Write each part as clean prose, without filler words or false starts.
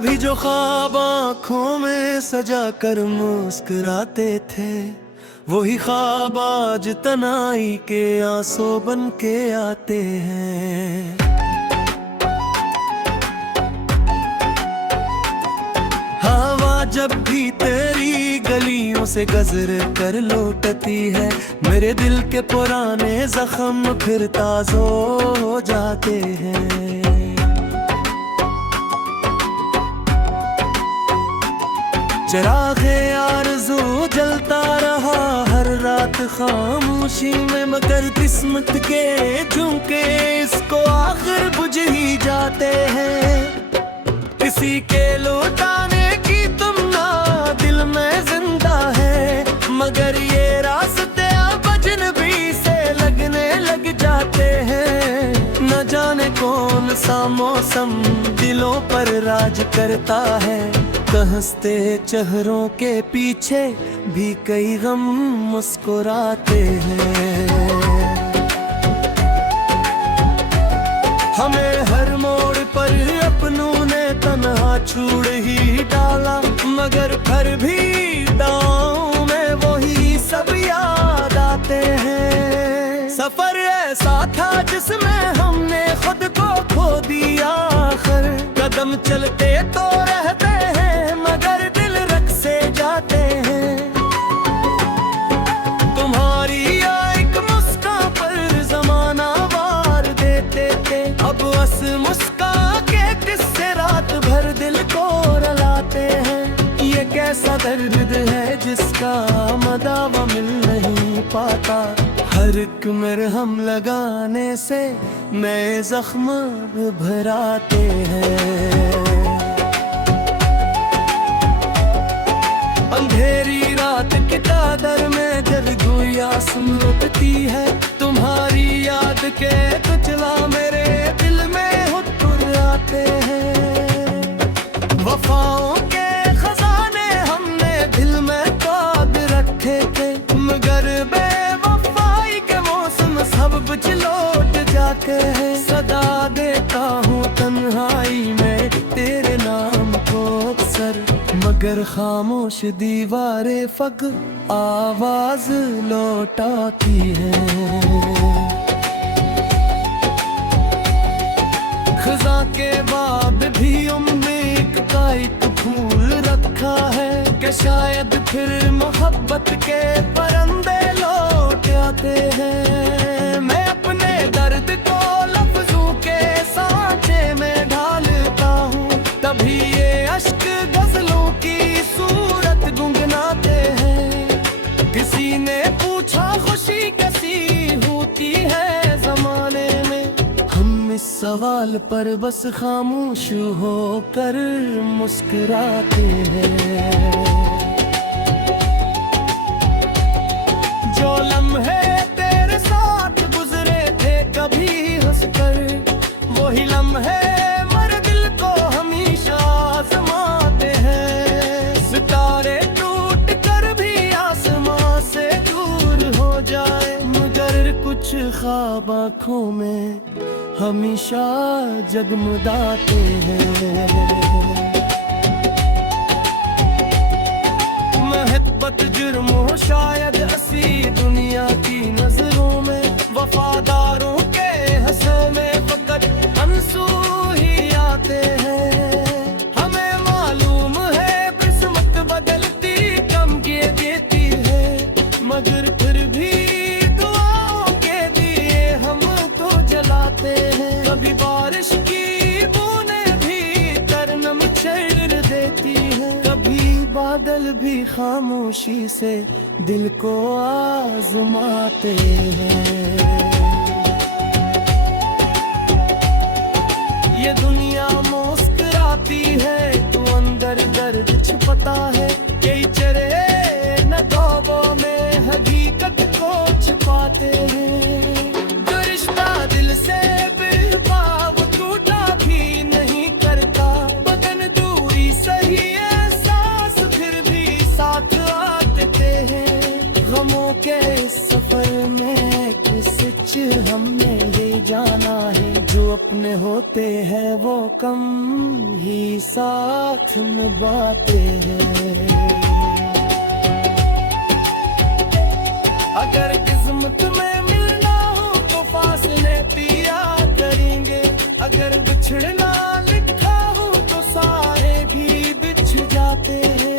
कभी जो ख्वाब आँखों में सजा कर मुस्कुराते थे, वही ख्वाब आज तन्हाई के आंसू बन के आते हैं। हवा जब भी तेरी गलियों से गजर कर लौटती है, मेरे दिल के पुराने जख्म फिर ताज़ा हो जाते हैं। चिराग़े आरज़ू जलता रहा हर रात खामोशी में, मगर किस्मत के झुमके इसको आखिर बुझ ही जाते हैं। किसी के लौटाने की तुमना दिल में जिंदा है, मगर ये रास्ते अब अजनबी से लगने लग जाते हैं। न जाने कौन सा मौसम दिलों पर राज करता है, हंसते चेहरों के पीछे भी कई गम मुस्कुराते हैं। हमें हर मोड़ पर अपनों ने तन्हा छोड़ ही डाला, मगर फिर भी दांव में वही सब याद आते हैं। सफर ऐसा था जिसमें हमने खुद को खो दिया, आखिर कदम चलते तो रहते हैं मगर दिल रख से जाते हैं। तुम्हारी एक मुस्कान पर जमाना वार देते थे, अब बस मुस्कान के किस्से रात भर दिल को रुलाते हैं। ये कैसा दर्द है जिसका मदावा मिल नहीं पाता, हर एक मरहम लगाने से नए जख्म भराते हैं। अंधेरी रात की चादर में जब गुइया सुलगती है, तुम्हारी याद के कुचला मेरे दिल में हुक्कुर आते हैं। वफाओं के खजाने हमने दिल में काद रखे थे, मगर बेवफाई के मौसम सब कुछ लौट जाते हैं। सदा देता हूँ तन्हाई में तेरे नाम को अक्सर, मगर खामोश दीवारें फक आवाज लौटाती है। खज़ां के बाद भी उम्मीद का एक फूल रखा है, कि शायद फिर मोहब्बत के परंदे लौट आते हैं। मैं अपने दर्द को लफ्जों के सांचे में ढालता हूँ, तभी ये अश्क गजलों की सूरत गुनगुनाते हैं। किसी ने पूछा खुशी कैसी होती है जमाने में, हम इस सवाल पर बस खामोश होकर मुस्कुराते हैं। जो लम्हे तेरे साथ गुजरे थे कभी हंसकर, वही लम्हे मेरे दिल को हमेशा आजमाते हैं। सितारे टूट कर भी आसमां से दूर हो जाए, मगर कुछ ख्वाब आँखों में हमेशा जगमगाते हैं। मोहब्बत जुर्म हो शायद ऐसी दुनिया की नजरों में, वफादारों के हंसों में फकत आंसू ही आते हैं। हमें मालूम है किस्मत बदलती कम के देती है, मगर फिर भी दुआओं के दिए हम तो जलाते हैं। कभी बारिश की बूंदें भी तरनम छेड़ देती है, कभी बादल भी खामोशी से दिल को आजमाते हैं। ये दुनिया मुस्कुराती है तो अंदर दर्द छुपता है, यही चरे न ख्वाबों में हकीकत को छुपाते हैं। जो रिश्ता दिल से बेबाव टूटा भी नहीं करता, बदन दूरी सही एहसास फिर भी साथ आते हैं। गमों के इस सफर में किस हमने ले जाना है, जो अपने होते हैं वो कम ही साथ निभाते हैं। अगर किस्मत में मिलना हो तो फासले पिया करेंगे, अगर बिछड़ना लिखा हो तो सारे भी बिछ जाते हैं।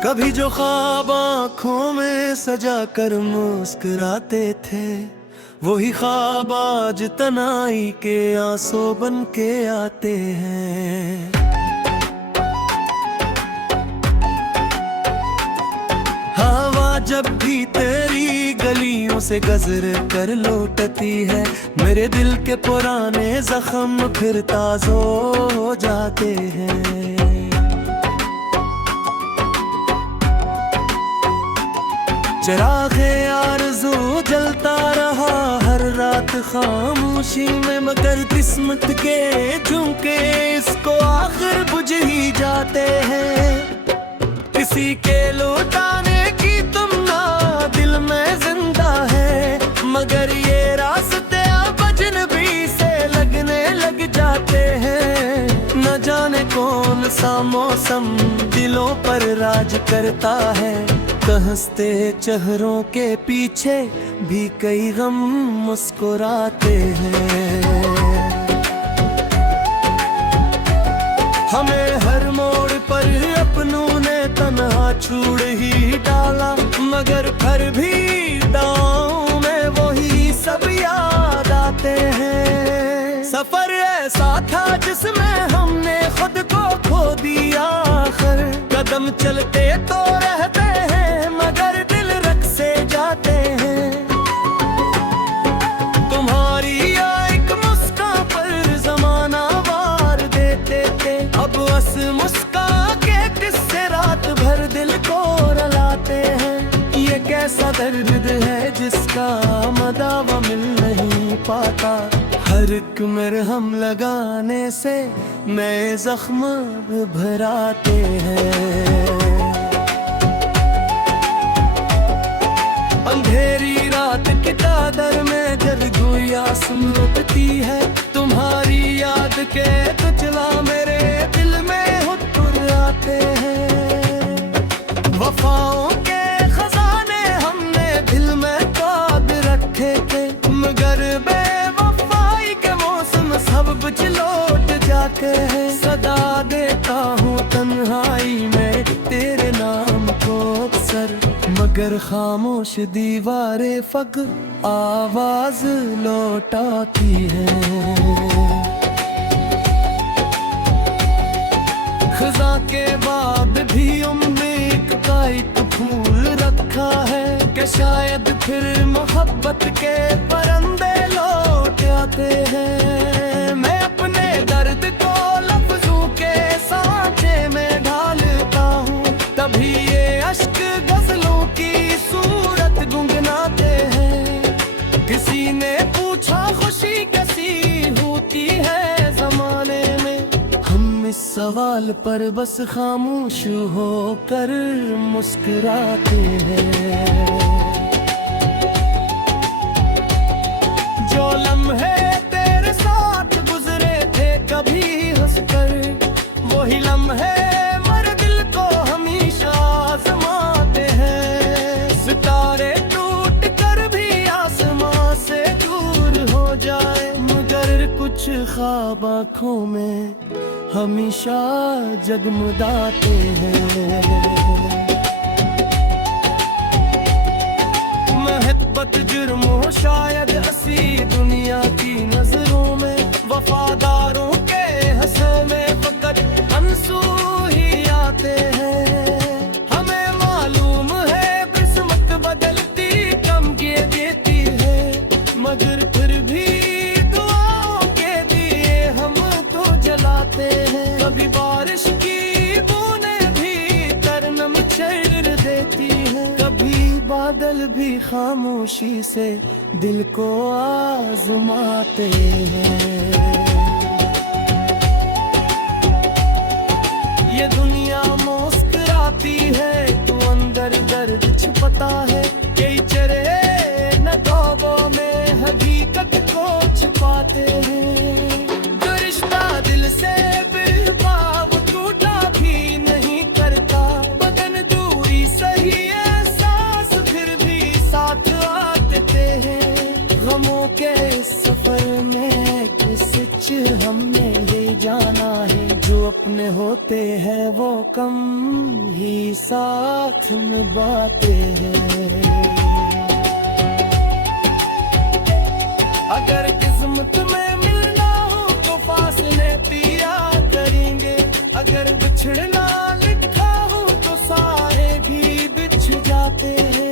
कभी जो ख्वाब आँखों में सजा कर मुस्कुराते थे, वही ख्वाब आज तन्हाई के आंसू बन के आते हैं। हवा जब भी तेरी गलियों से गजर कर लौटती है, मेरे दिल के पुराने जख्म फिर ताज़ा हो जाते हैं। चिराग़े आरज़ू जलता रहा हर रात खामोशी में, मगर किस्मत के झुमके इसको आखिर बुझ ही जाते हैं। किसी के लौटाने की तुमना दिल में जिंदा है, मगर ये रास्ते अब अजनबी से लगने लग जाते हैं। न जाने कौन सा मौसम दिलों पर राज करता है, हंसते चेहरों के पीछे भी कई गम मुस्कुराते हैं। हमें हर मोड़ पर अपनों ने तन्हा छोड़ ही डाला, मगर फिर भी दांव में वही सब याद आते हैं। सफर ऐसा था जिसमें हमने खुद को खो दिया, आखिर कदम चलते तो रहते हैं मगर दिल रख से जाते हैं। तुम्हारी एक मुस्कान पर जमाना वार देते थे, अब बस मुस्कान के किस्से रात भर दिल को रुलाते हैं। ये कैसा दर्द है जिसका मदावा मिल नहीं पाता, हर एक मरहम लगाने से नए जख्म भराते हैं। अंधेरी रात की चादर में जल गुया सुलगती है, तुम्हारी याद के तो चला मेरे दिल में हुक्र आते हैं। वफाओं के खजाने हमने दिल में काब रखे थे, मगर बेवफाई के मौसम सब कुछ लौट जाते हैं। सदा देता हूँ तन्हाई में तेरे नाम को अक्सर, मगर खामोश दीवारें फक आवाज लौटाती है। खज़ा के बाद भी उम्मीद का एक फूल रखा है, कि शायद फिर मोहब्बत के परिंदे लौट आते हैं। मैं अपने दर्द को लफ्जों के सांचे में ढालता हूँ, तभी ये अश्क गजलों की सूरत गुनगुनाते हैं। किसी ने पूछा खुशी कैसी होती है जमाने में, हम इस सवाल पर बस खामोश होकर मुस्कुराते हैं। जो लम्हे तेरे साथ गुजरे थे कभी हंसकर, वही लम्हे मर दिल को हमेशा आजमाते हैं। सितारे टूट कर भी आसमां से दूर हो जाए, मगर कुछ ख्वाब आँखों में हमेशा जगमगाते हैं। महब्बत जुर्म हो शायद असी दुनिया की नजरों में, वफादारों के हंसों में फकत आंसू ही आते हैं। हमें मालूम है बादल भी खामोशी से दिल को आजमाते हैं। ये दुनिया मुस्कुराती है तो अंदर दर्द छिपता है। कई चेहरे न ख्वाबों में हकीकत को छुपाते हैं। जो रिश्ता दिल से बेबाव टूटा भी नहीं करता, बदन दूरी सही एहसास फिर भी साथ आते हैं। गमों के सफर में एक सच हमने ले जाना है, जो अपने होते हैं वो कम ही साथ निभाते हैं। अगर किस्मत में मिलना हो तो फासले पिया करेंगे, अगर बिछड़ना लिखा हो तो सारे भी बिछ जाते हैं।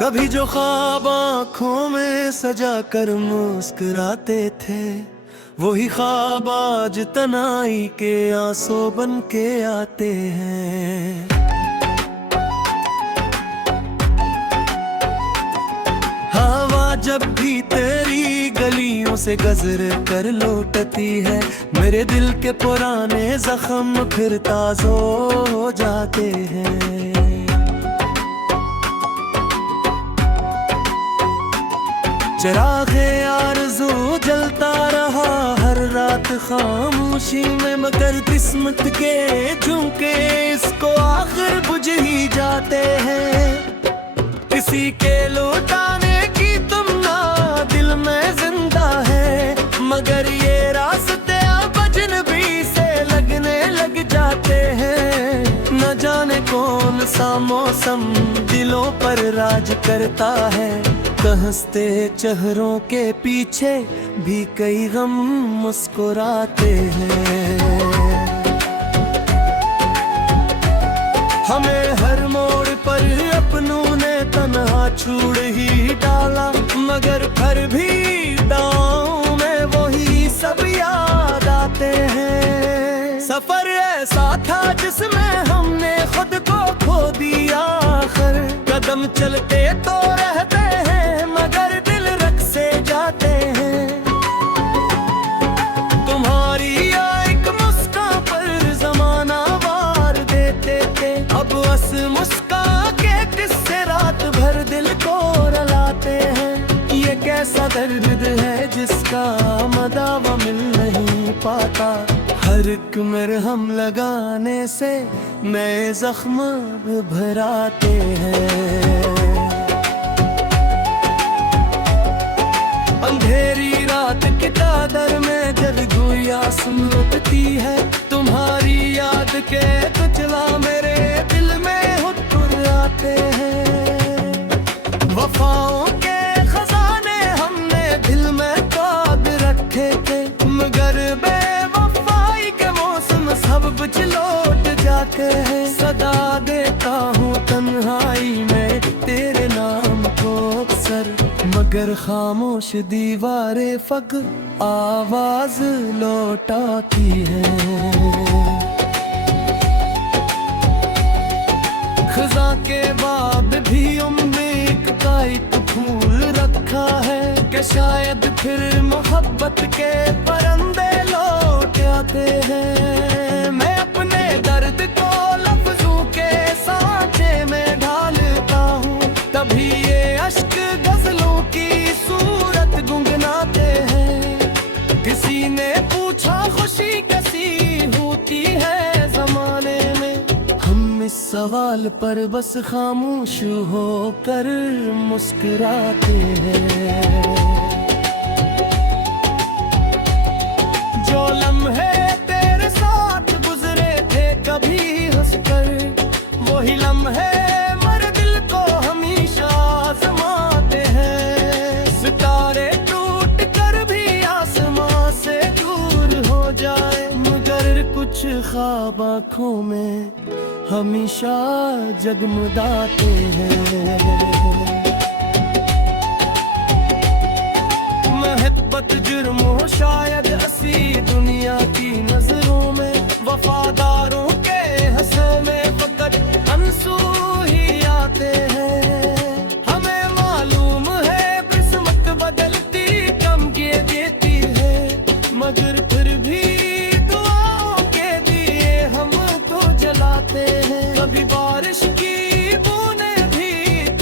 कभी जो ख्वाब आँखों में सजा कर मुस्कुराते थे, वही ख्वाब आज तनाई के आंसू बन के आते हैं। हवा जब भी तेरी गलियों से गजर कर लौटती है, मेरे दिल के पुराने जख्म फिर ताज़ा हो जाते हैं। चिराग़े आरज़ू जलता रहा हर रात खामोशी में, मगर किस्मत के झुमके इसको आखिर बुझ ही जाते हैं। किसी के लौटाने की तमन्ना दिल में जिंदा है, मगर ये रास्ते अब अजनबी से लगने लग जाते हैं। न जाने कौन सा मौसम दिलों पर राज करता है, हंसते चेहरों के पीछे भी कई गम मुस्कुराते हैं। हमें हर मोड़ पर अपनों ने तन्हा छोड़ ही डाला, मगर फिर भी दांव में वही सब याद आते हैं। सफर ऐसा था जिसमें हमने खुद को खो दिया, आखिर कदम चलते तो रहते हैं मगर दिल रख से जाते हैं। तुम्हारी एक मुस्कान पर जमाना वार देते थे, अब बस मुस्कान के किस्से रात भर दिल को रुलाते हैं। ये कैसा दर्द है जिसका मदावा मिल नहीं पाता, हर एक मरहम लगाने से नए जख्म भराते हैं। अंधेरी रात की चादर में जब गुइया सुलगती है, तुम्हारी याद के कुचला मेरे दिल में हुक्कुर आते हैं। वफाओं के खजाने हमने दिल में काग रखे थे, मगर बेवफाई के मौसम सब कुछ लौट जाते हैं। सदा देता हूँ तन्हाई में तेरे नाम को अक्सर, मगर खामोश दीवारें फक आवाज लौटाती है। खजा के बाद भी उम्मीद का एक फूल रखा है, कि शायद फिर मोहब्बत के परंदे लौट आते हैं। मैं अपने दर्द को लफ्जों के सांचे में ढालता हूँ, तभी ये अश्क गजलों की सूरत गुनगुनाते हैं। किसी ने पूछा खुशी कैसी होती है जमाने में, हम इस सवाल पर बस खामोश होकर मुस्कुराते हैं। जो लम्हे कुछ ख्वाब आँखों में हमेशा जगमगाते हैं। महब्बत जुर्म हो शायद असी दुनिया की नजरों में, वफादारों के हंसों में फकत आंसू ही आते हैं। हमें मालूम है किस्मत बदलती कम के देती है, मगर फिर भी दुआओं के दिए हमको जलाते हैं। कभी बारिश की बूंदें भी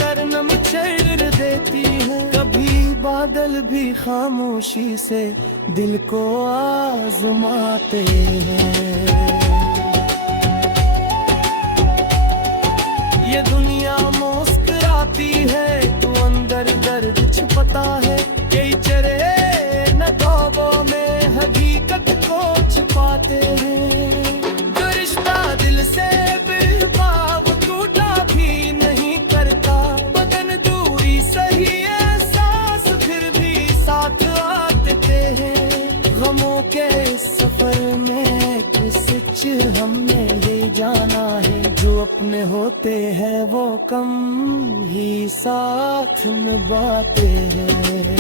तरनम छेड़ देती है, कभी बादल भी खामोशी से दिल को आजमाते हैं। ये दुनिया मुस्कुराती है तो अंदर दर्द छुपता है, कई चेहरे न ख्वाबों में हकीकत को छुपाते हैं। जो रिश्ता दिल से बेबाव टूटा भी नहीं करता, बदन दूरी सही एहसास फिर भी साथ आते हैं। गमों के सफर में एक सच हमने ये जाना है, जो अपने होते हैं वो कम ही साथ निभाते हैं।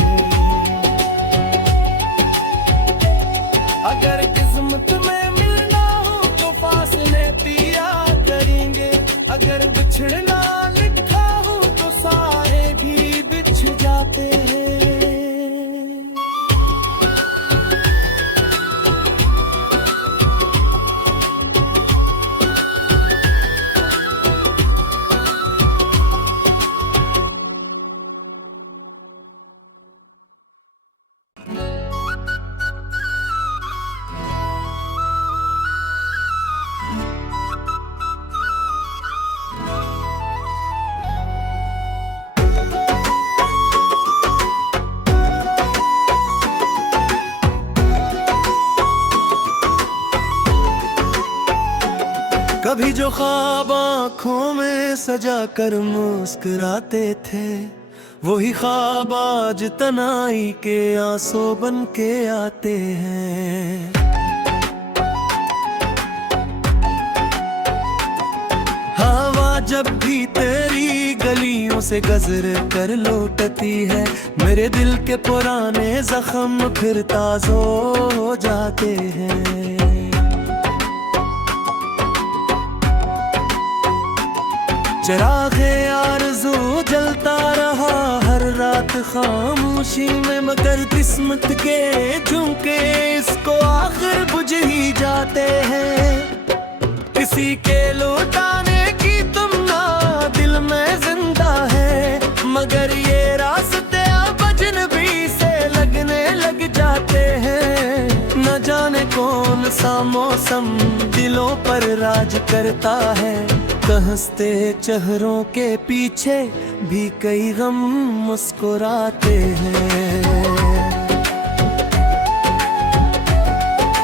अगर किस्मत में मिलना हो तो फासले पिया करेंगे, अगर बिछड़ना लिखा हो तो सारे भी बिछ जाते हैं। कभी जो ख्वाब आँखों में सजा कर मुस्कुराते थे, वही ख्वाब आज तनाई के आंसू बन के आते हैं। हवा जब भी तेरी गलियों से गजर कर लौटती है, मेरे दिल के पुराने जख्म फिर ताज़ा हो जाते हैं। चिराग़े आरज़ू जलता रहा हर रात खामोशी में, मगर किस्मत के झुमके इसको आखिर बुझ ही जाते हैं। किसी के लौटाने की तमन्ना दिल में जिंदा है, मगर ये रास्ते अब अजनबी से लगने लग जाते हैं। न जाने कौन सा मौसम दिलों पर राज करता है, हंसते चेहरों के पीछे भी कई गम मुस्कुराते हैं।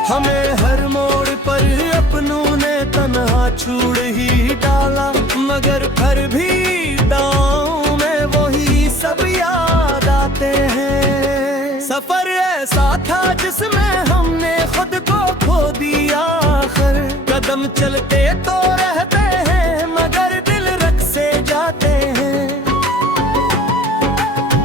हमें हर मोड़ पर अपनों ने तन्हा छोड़ ही डाला, मगर फिर भी दांव में वही सब याद आते हैं। सफर ऐसा था जिसमें हमने खुद को खो दिया, आखिर कदम चलते तो रहते हैं मगर दिल रख से जाते हैं।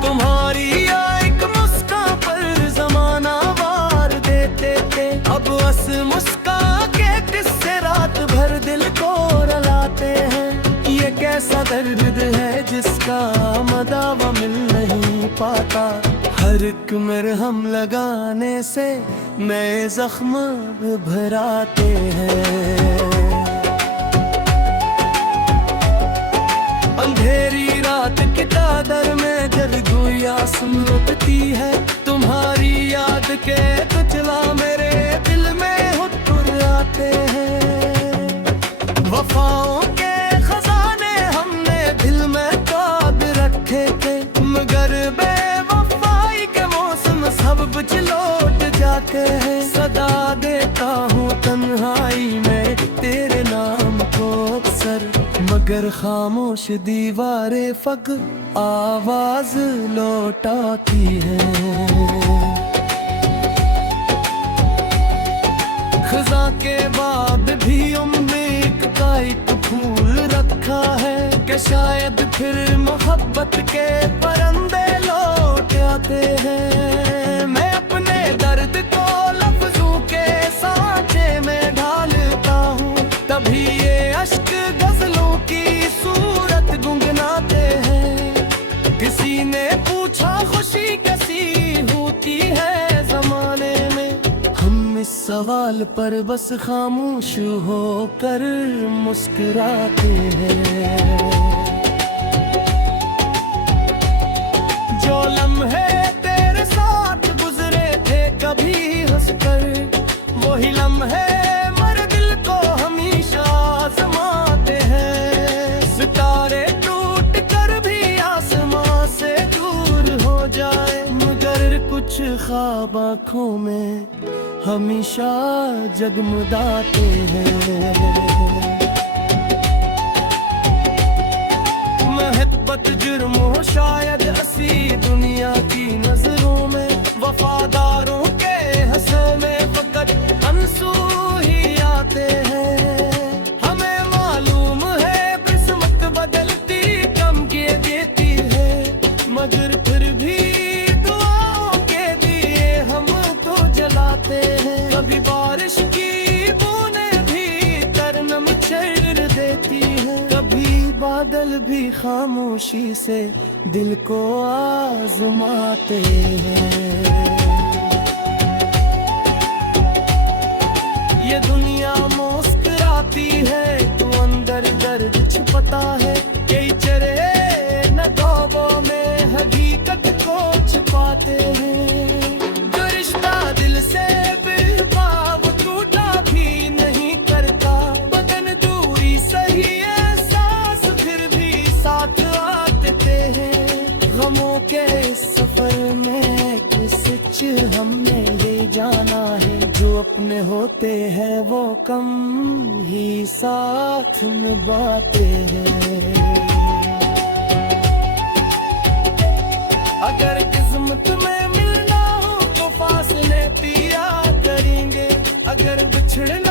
तुम्हारी एक मुस्कान पर जमाना वार देते थे, अब बस मुस्कान के किस्से रात भर दिल को रुलाते हैं। ये कैसा दर्द है जिसका मदावा मिल नहीं पाता, हर एक मरहम लगाने से नए जख्म भराते हैं। अंधेरी रात की चादर में जब गुइया सुलगती है, तुम्हारी याद के तो चला मेरे दिल में हुक्र आते हैं। वफाओं के खजाने हमने दिल में काद रखे थे, मगर बेवफाई के मौसम सब कुछ लौट जाते हैं। सदा देता हूँ तन्हाई में तेरे नाम को अक्सर, मगर खामोश दीवारें फक आवाज लौटाती है। खज़ां के बाद शायद फिर मोहब्बत के परंदे लौट आते हैं। मैं अपने दर्द को लफ्जों के सांचे में ढालता हूँ, तभी ये अश्क गजलों की सूरत गुनगुनाते हैं। किसी ने पूछा खुशी कैसी होती है जमाने में, हम इस सवाल पर बस खामोश होकर मुस्कुराते हैं। जो लम्हे तेरे साथ गुजरे थे कभी हंसकर, वही लम्हे मर दिल को हमेशा आजमाते हैं। सितारे टूट कर भी आसमां से दूर हो जाए, मगर कुछ ख्वाब आँखों में हमेशा जगमगाते हैं। मोहब्बत जुर्म हो शायद ऐसी दुनिया की नजरों में, वफादारों के हंसों में फकत आंसू ही आते हैं। हमें मालूम है किस्मत बदलती कम के देती है, मगर फिर भी दुआओं के दिए हम तो जलाते हैं। कभी बारिश की बूंदें भी तरनम छेड़ देती है, कभी बादल भी खामोशी से दिल को आजमाते हैं। ये दुनिया मुस्कुराती है तो अंदर दर्द छिपता है, कई चेहरे न ख्वाबों में हकीकत को छिपाते हैं। जो रिश्ता दिल से बेबाव टूटा भी नहीं करता, बदन दूरी सही एहसास फिर भी साथ आते हैं। गमों के इस सफर में किसच हमने ये जाना है, जो अपने होते हैं वो कम ही साथ निभाते हैं। अगर किस्मत में मिलना हो तो फासले पिया करेंगे, अगर बिछड़ना